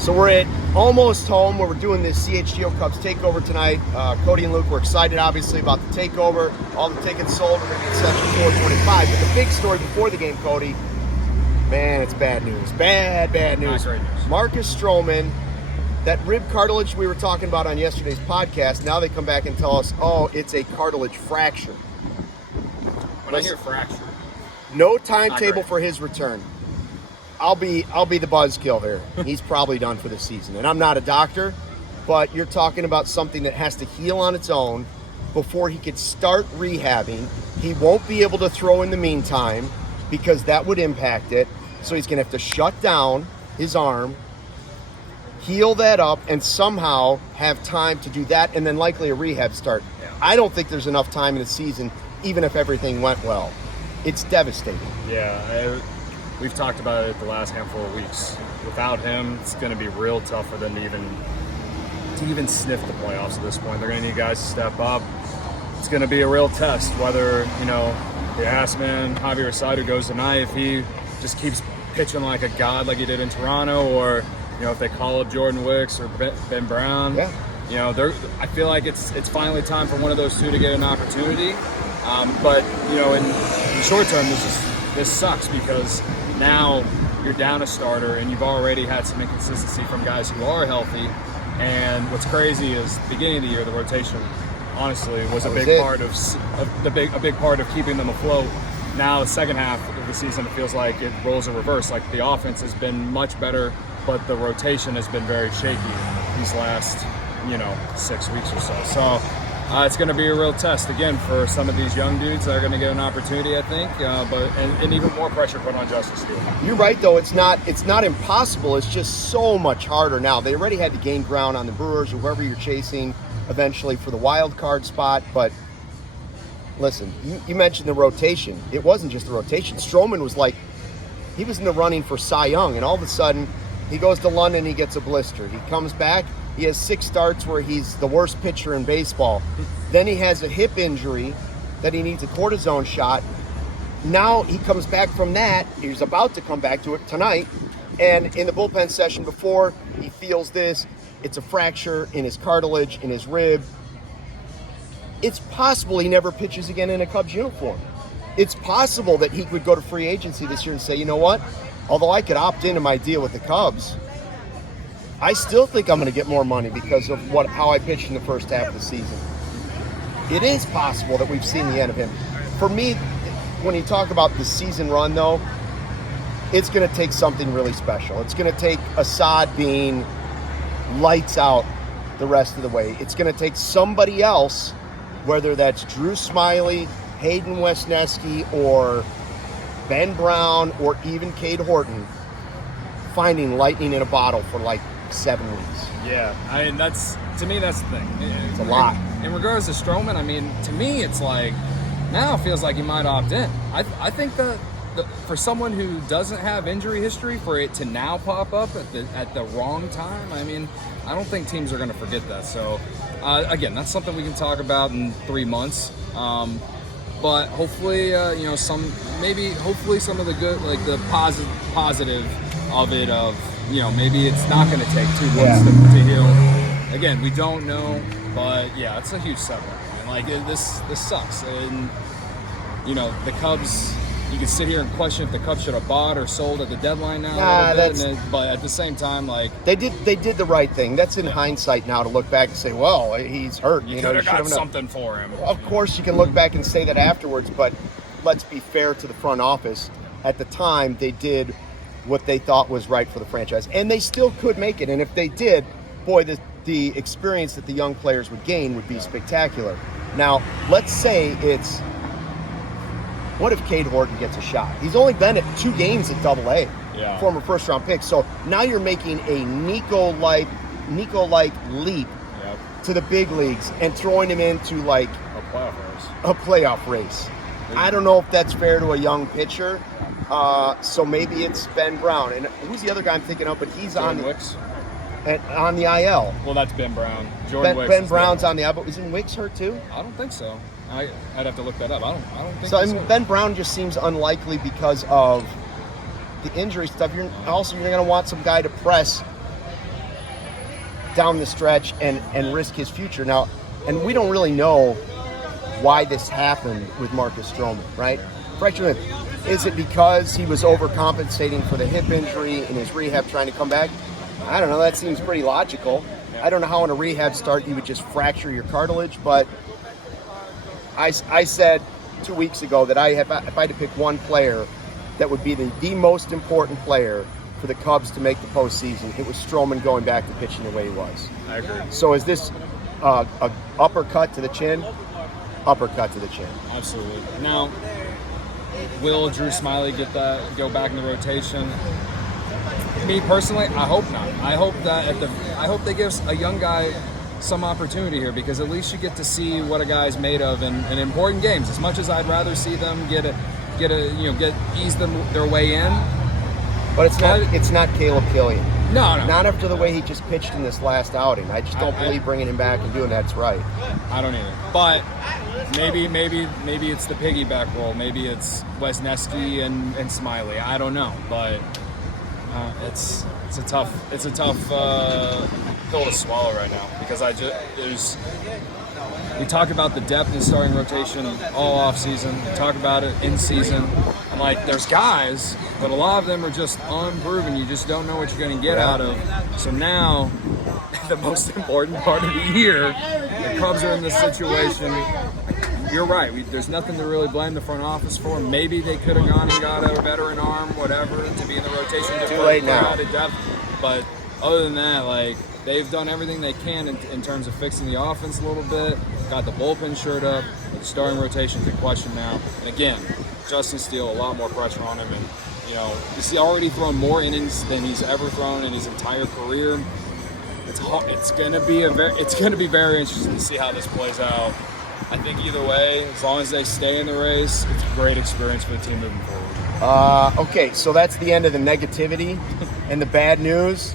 So we're at almost home where we're doing this CHGO Cubs takeover tonight. Cody and Luke, we're excited obviously about the takeover. All the tickets sold. We're going to be at section 425. But the big story before the game, Cody, man, it's bad news. Bad news. Not great news. Marcus Stroman, that rib cartilage we were talking about on yesterday's podcast, now they come back and tell us, oh, it's a cartilage fracture. When I hear fracture, no timetable for his return. I'll be the buzzkill here. He's probably done for the season. And I'm not a doctor, but you're talking about something that has to heal on its own before he could start rehabbing. He won't be able to throw in the meantime because that would impact it. So he's going to have to shut down his arm, heal that up, and somehow have time to do that, and then likely a rehab start. Yeah. I don't think there's enough time in the season, even if everything went well. It's devastating. yeah, we've talked about it the last handful of weeks. Without him, it's going to be real tough for them to even sniff the playoffs at this point. They're going to need guys to step up. It's going to be a real test whether, the ass man, Javier Saidu, goes tonight, if he just keeps pitching like a god like he did in Toronto, or, if they call up Jordan Wicks or Ben Brown. Yeah. I feel like it's finally time for one of those two to get an opportunity. But in the short term, this sucks because now you're down a starter and you've already had some inconsistency from guys who are healthy. And what's crazy is the beginning of the year, the rotation honestly was a big part of keeping them afloat. Now the second half of the season, it feels like it rolls in reverse. Like the offense has been much better, but the rotation has been very shaky these last 6 weeks or so. So it's going to be a real test again for some of these young dudes that are going to get an opportunity, I think. And even more pressure put on Justin Steele. You're right, though. It's not impossible. It's just so much harder now. They already had to gain ground on the Brewers or whoever you're chasing eventually for the wild card spot. But listen, you mentioned the rotation. It wasn't just the rotation. Stroman was he was in the running for Cy Young, and all of a sudden he goes to London, he gets a blister. He comes back. He has 6 starts where he's the worst pitcher in baseball. Then he has a hip injury that he needs a cortisone shot. Now he comes back from that. He's about to come back to it tonight. And in the bullpen session before, he feels this. It's a fracture in his cartilage, in his rib. It's possible he never pitches again in a Cubs uniform. It's possible that he could go to free agency this year and say, you know what? Although I could opt into my deal with the Cubs, I still think I'm going to get more money because of how I pitched in the first half of the season. It is possible that we've seen the end of him. For me, when you talk about the season run, though, it's going to take something really special. It's going to take Assad being lights out the rest of the way. It's going to take somebody else, whether that's Drew Smyly, Hayden Wesneski, or Ben Brown, or even Cade Horton, finding lightning in a bottle for 7 weeks. Yeah, to me that's the thing. It's a lot. In regards to Stroman, to me it's now it feels like he might opt in. I think that for someone who doesn't have injury history, for it to now pop up at the wrong time, I don't think teams are going to forget that. So again, that's something we can talk about in 3 months. But hopefully, hopefully some of the good, the positive of it, maybe it's not going to take 2 months to heal. Again, we don't know, but yeah, it's a huge setback. This sucks. And, the Cubs, you can sit here and question if the Cubs should have bought or sold at the deadline now. But at the same time, they did the right thing. That's in hindsight now to look back and say, well, he's hurt. You could have got something for him. Of course, you can look back and say that afterwards, but let's be fair to the front office. At the time, they did what they thought was right for the franchise, and they still could make it. And if they did, boy, the experience that the young players would gain would be spectacular. Now, let's say what if Cade Horton gets a shot? He's only been at 2 games at AA, former first-round pick. So now you're making a Nico-like leap to the big leagues and throwing him into a playoff race. I don't know if that's fair to a young pitcher. So maybe it's Ben Brown. And who's the other guy I'm thinking of? But he's Jordan Wicks. On the IL. Well, that's Ben Brown. Ben Brown's on the IL, but isn't Wicks hurt too? I don't think so. I'd have to look that up. I don't think so. Ben Brown just seems unlikely because of the injury stuff. You're going to want some guy to press down the stretch and risk his future. Now, and we don't really know why this happened with Marcus Stroman, right? Fracture hip. Is it because he was overcompensating for the hip injury in his rehab trying to come back? I don't know. That seems pretty logical. I don't know how in a rehab start you would just fracture your cartilage, but I said 2 weeks ago that if I had to pick one player that would be the most important player for the Cubs to make the postseason, it was Stroman going back to pitching the way he was. I agree. So is this a uppercut to the chin? Uppercut to the chin. Absolutely. Now, will Drew Smiley go back in the rotation? Me personally, I hope not. I hope they give a young guy some opportunity here, because at least you get to see what a guy's made of in important games. As much as I'd rather see them ease their way in. But it's not Caleb Killian. No. Not after the way he just pitched in this last outing. I just don't believe bringing him back and doing that's right. I don't either. But maybe it's the piggyback role. Maybe it's Wesneski and Smiley. I don't know. But it's a tough pill to swallow right now, because we talk about the depth in starting rotation all off season. We talk about it in season. I'm like, there's guys, but a lot of them are just unproven. You just don't know what you're going to get out of. So now, the most important part of the year, the Cubs are in this situation. You're right. There's nothing to really blame the front office for. Maybe they could have gone and got a veteran arm, whatever, to be in the rotation. Too late now. Out of depth. But other than that, they've done everything they can in terms of fixing the offense a little bit. Got the bullpen shirt up. The starting rotation's in question now. And again, Justin Steele, a lot more pressure on him, and he's already thrown more innings than he's ever thrown in his entire career. It's going to be very interesting to see how this plays out. I think either way, as long as they stay in the race, it's a great experience for the team moving forward. Okay, so that's the end of the negativity and the bad news.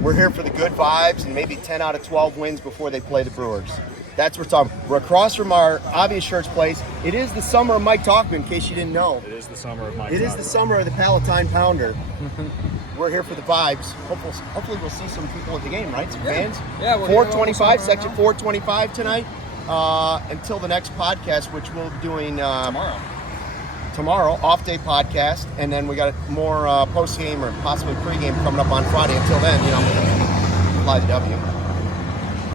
We're here for the good vibes and maybe 10 out of 12 wins before they play the Brewers. That's what we're talking. We're across from our Obvious Shirts place. It is the summer of Mike Talkman, in case you didn't know. It is the summer of Mike It is the summer of the Palatine Pounder. We're here for the vibes. Hopefully we'll see some people at the game, right? Some fans? Yeah, we're 425, section 425 tonight. Until the next podcast, which we'll be doing tomorrow, off day podcast, and then we got more post game or possibly pre game coming up on Friday. Until then, fly the W.